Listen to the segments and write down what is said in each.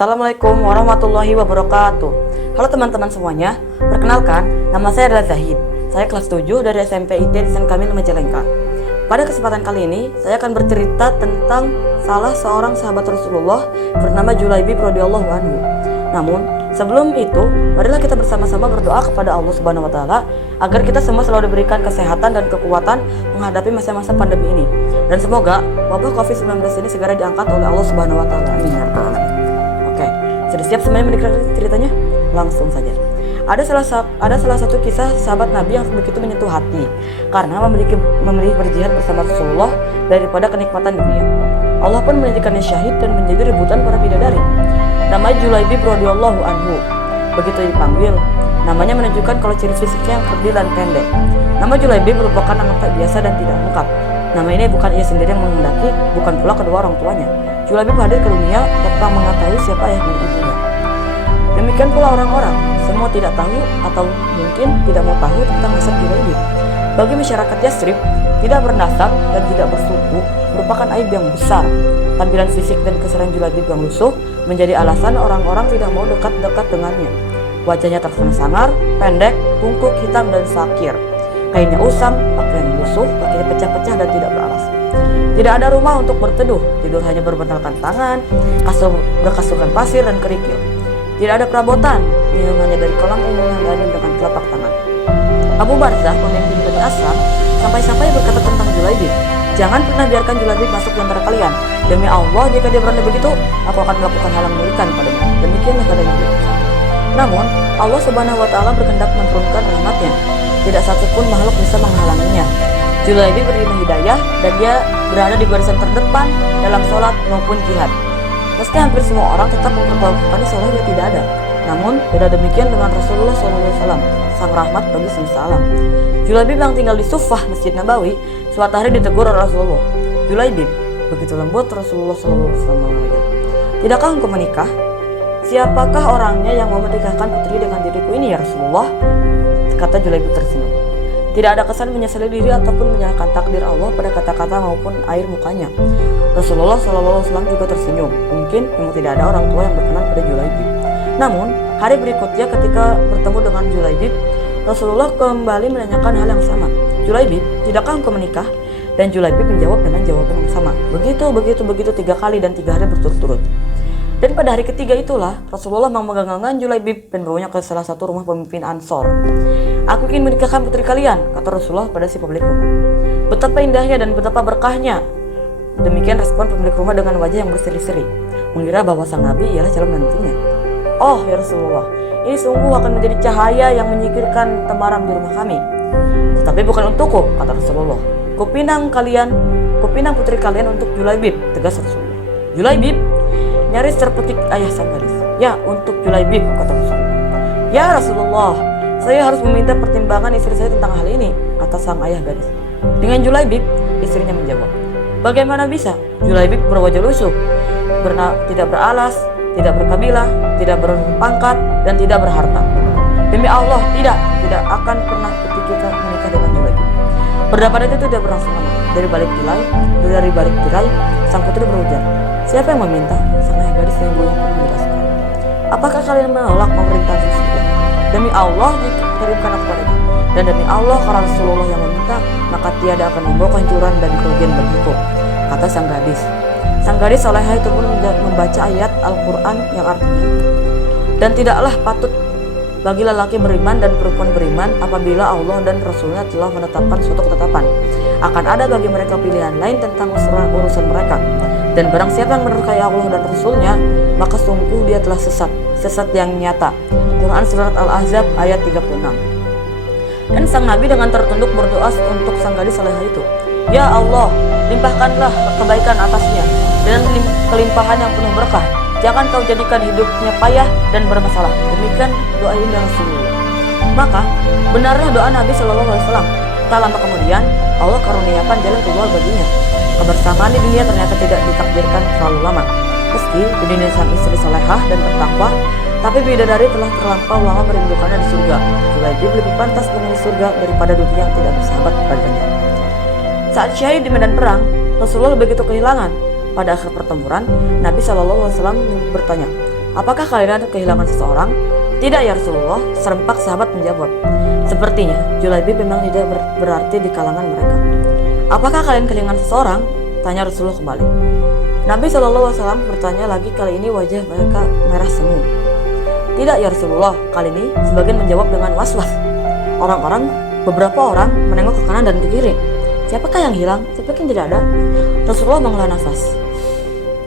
Assalamualaikum warahmatullahi wabarakatuh. Halo teman-teman semuanya, perkenalkan, nama saya adalah Zahid. Saya kelas 7 dari SMP IT Desain Kamil Majalengka. Pada kesempatan kali ini, saya akan bercerita tentang salah seorang sahabat Rasulullah bernama Julaibib radhiyallahu anhu. Namun, sebelum itu, marilah kita bersama-sama berdoa kepada Allah Subhanahu wa taala agar kita semua selalu diberikan kesehatan dan kekuatan menghadapi masa-masa pandemi ini. Dan semoga wabah Covid-19 ini segera diangkat oleh Allah Subhanahu wa taala. Amin ya rabbal alamin. Oke, sudah siap semuanya mendengar ceritanya? Langsung saja. Ada salah satu kisah sahabat Nabi yang begitu menyentuh hati karena memilih berjihad bersama Rasulullah daripada kenikmatan dunia. Allah pun menjadikannya syahid dan menjadi rebutan para bidadari. Namanya Julaibib radhiyallahu anhu. Begitu dipanggil, namanya menunjukkan kalau ciri fisiknya yang kerdil dan pendek. Nama Julaibib merupakan nama tak biasa dan tidak lengkap. Nama ini bukan ia sendiri yang menghendaki, bukan pula kedua orang tuanya. Julaibib hadir ke dunia tanpa mengetahui siapa ayah dan ibunya. Demikian pula orang-orang, semua tidak tahu atau mungkin tidak mau tahu tentang nasab Julaibib. Bagi masyarakat Yasrib, tidak bernasab dan tidak bersuku merupakan aib yang besar. Tampilan fisik dan keseran Julaibib yang lusuh menjadi alasan orang-orang tidak mau dekat-dekat dengannya. Wajahnya terkesan sangar, pendek, bungkuk, hitam dan sakir. Kainnya usang, pakaian lusuh, kakinya pecah-pecah dan tidak beralas. Tidak ada rumah untuk berteduh, tidur hanya berbentalkan tangan, berkasurkan pasir dan kerikil. Tidak ada perabotan, minum hanya dari kolam umum yang diambil dengan telapak tangan. Abu Barzah, pemimpin Bani Aslam, sampai-sampai berkata tentang Julaibib, "Jangan pernah biarkan Julaibib masuk di antara kalian. Demi Allah, jika dia berani begitu, aku akan melakukan hal yang mengerikan padanya." Demikianlah kata Nabi. Namun, Allah Subhanahu wa taala berkehendak menurunkan rahmatnya. Tidak satupun makhluk bisa menghalanginya. Julaibib menerima hidayah dan dia berada di barisan terdepan dalam sholat maupun jihad. Meski hampir semua orang tetap memperlakukannya seolah dia tidak ada. Namun, beda demikian dengan Rasulullah SAW, sang rahmat bagi semesta alam. Julaibib yang tinggal di Sufah, Masjid Nabawi, suatu hari ditegur oleh Rasulullah. "Julaibib," begitu lembut Rasulullah SAW, "tidakkah engkau menikah? Siapakah orangnya yang mau menikahkan putri dengan diriku ini ya Rasulullah?" Kata Julaibib tersenyum. Tidak ada kesan menyesali diri ataupun menyalahkan takdir Allah pada kata-kata maupun air mukanya. Rasulullah SAW juga tersenyum. Mungkin memang tidak ada orang tua yang berkenan pada Julaibib. Namun, hari berikutnya ketika bertemu dengan Julaibib, Rasulullah kembali menanyakan hal yang sama. "Julaibib, tidakkah engkau menikah?" Dan Julaibib menjawab dengan jawaban yang sama. Begitu 3 kali dan 3 hari berturut-turut. Dan pada hari ketiga itulah Rasulullah memegang tangan Julaibib dan membawanya ke salah satu rumah pemimpin Ansor. "Aku ingin menikahkan putri kalian," kata Rasulullah pada si pemilik rumah. "Betapa indahnya dan betapa berkahnya." Demikian respon pemilik rumah dengan wajah yang berseri-seri, mengira bahwa sang Nabi ialah calon menantunya. "Oh ya Rasulullah, ini sungguh akan menjadi cahaya yang menyingkirkan temaram di rumah kami. Tetapi bukan untukku," kata Rasulullah. Kupinang putri kalian untuk Julaibib," tegas Rasulullah. "Julaibib?" Nyaris terpetik ayah sang gadis. "Ya, untuk Julaibib," kata Rasulullah. "Ya Rasulullah, saya harus meminta pertimbangan istri saya tentang hal ini," kata sang ayah gadis. "Dengan Julaibib?" istrinya menjawab. "Bagaimana bisa? Julaibib berwajah lusuh, tidak beralas, tidak berkabilah, tidak berpangkat, dan tidak berharta. Demi Allah, tidak akan pernah kita menikah dengan Julaibib." Berdapat itu tidak berlangsung lama. Dari balik tirai, sang putri berujar, "Siapa yang meminta?" Sang ayah gadis dan ibunya pun menjelaskan, "Apakah kalian menolak pemerintahan sesuatu? Demi Allah, kirimkan aku padanya. Dan demi Allah, karena Rasulullah yang meminta, maka tiada akan membawa kehancuran dan kerugian bagiku," kata sang gadis. Sang gadis solehah itu pun membaca ayat Al-Quran yang artinya, "Dan tidaklah patut bagi lelaki beriman dan perempuan beriman apabila Allah dan Rasulnya telah menetapkan suatu ketetapan. Akan ada bagi mereka pilihan lain tentang urusan mereka. Dan barang siapa yang mendurhakai Allah dan Rasulnya, maka sungguh dia telah sesat yang nyata." Quran Surat Al-Ahzab ayat 36. Dan sang Nabi dengan tertunduk berdoa untuk sang gadis solehah itu, "Ya Allah, limpahkanlah kebaikan atasnya dengan kelimpahan yang penuh berkah. Jangan kau jadikan hidupnya payah dan bermasalah." Demikian doa indah Rasulullah. Maka benarlah doa Nabi SAW. Tak lama kemudian Allah karuniakan jalan keluar baginya. Kebersamaan di dunia ternyata tidak ditakdirkan terlalu lama. Meski di dunia sang istri solehah dan bertakwa, tapi bidadari telah terlampau lama merindukannya di surga. Julaibib lebih pantas memilih surga daripada dunia yang tidak bersahabat padanya. Saat syahid di medan perang, Rasulullah begitu kehilangan. Pada akhir pertempuran, Nabi SAW bertanya, apakah kalian kehilangan seseorang? Tidak ya Rasulullah, serempak sahabat menjawab. Sepertinya Julaibib memang tidak berarti di kalangan mereka. Apakah kalian kehilangan seseorang? Tanya Rasulullah kembali. Nabi SAW bertanya lagi, kali ini wajah mereka merah semu. Tidak ya Rasulullah, kali ini sebagian menjawab dengan was-was. Beberapa orang menengok ke kanan dan ke kiri. Siapakah yang hilang? Siapakah yang tidak ada? Rasulullah menghela nafas.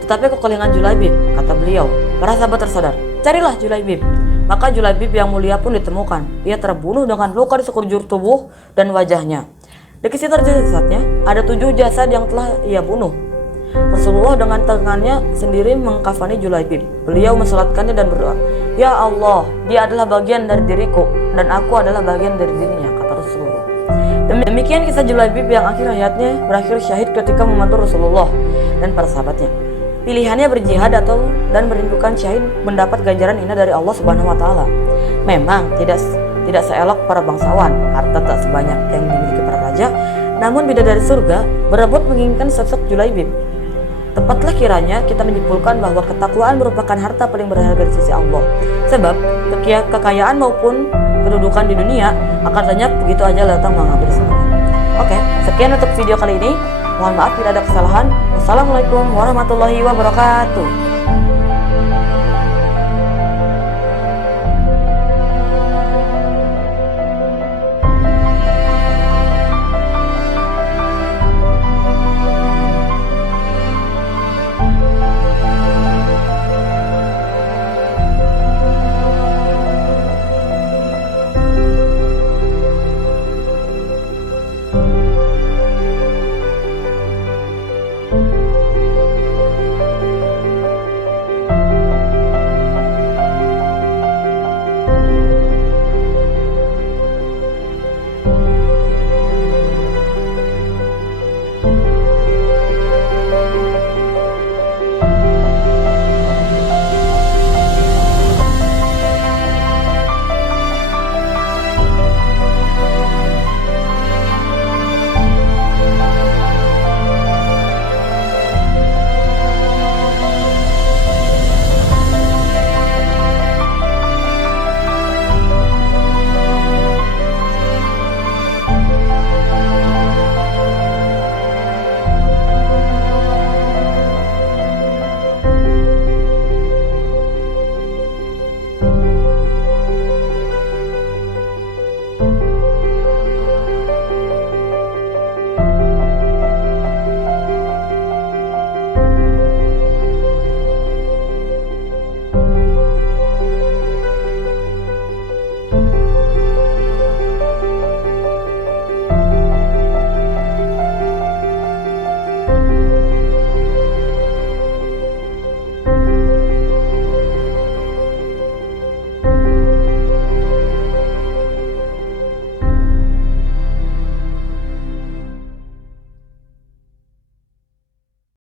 Tetapi kekelilingan Julaibib, kata beliau. Para sahabat tersadar, carilah Julaibib. Maka Julaibib yang mulia pun ditemukan. Ia terbunuh dengan luka di sekujur tubuh dan wajahnya. Di sekitar jasadnya ada 7 jasad yang telah ia bunuh. Rasulullah dengan tangannya sendiri mengkafani Julaibib. Beliau mensolatkannya dan berdoa, Ya Allah, dia adalah bagian dari diriku dan aku adalah bagian dari dirinya, kata Rasulullah. Demikian kisah Julaibib yang akhir hayatnya berakhir syahid ketika membantu Rasulullah dan para sahabatnya. Pilihannya berjihad dan merindukan syahid mendapat ganjaran indah dari Allah Subhanahu wa taala. Memang tidak seelok para bangsawan, harta tak sebanyak yang dimiliki para raja, namun bidadari surga berebut menginginkan sosok Julaibib. Tepatlah kiranya kita menyimpulkan bahwa ketakwaan merupakan harta paling berharga di sisi Allah. Sebab kekayaan maupun kedudukan di dunia akan lenyap begitu aja datang mengambil semuanya. Oke, sekian untuk video kali ini. Mohon maaf bila ada kesalahan. Wassalamualaikum warahmatullahi wabarakatuh.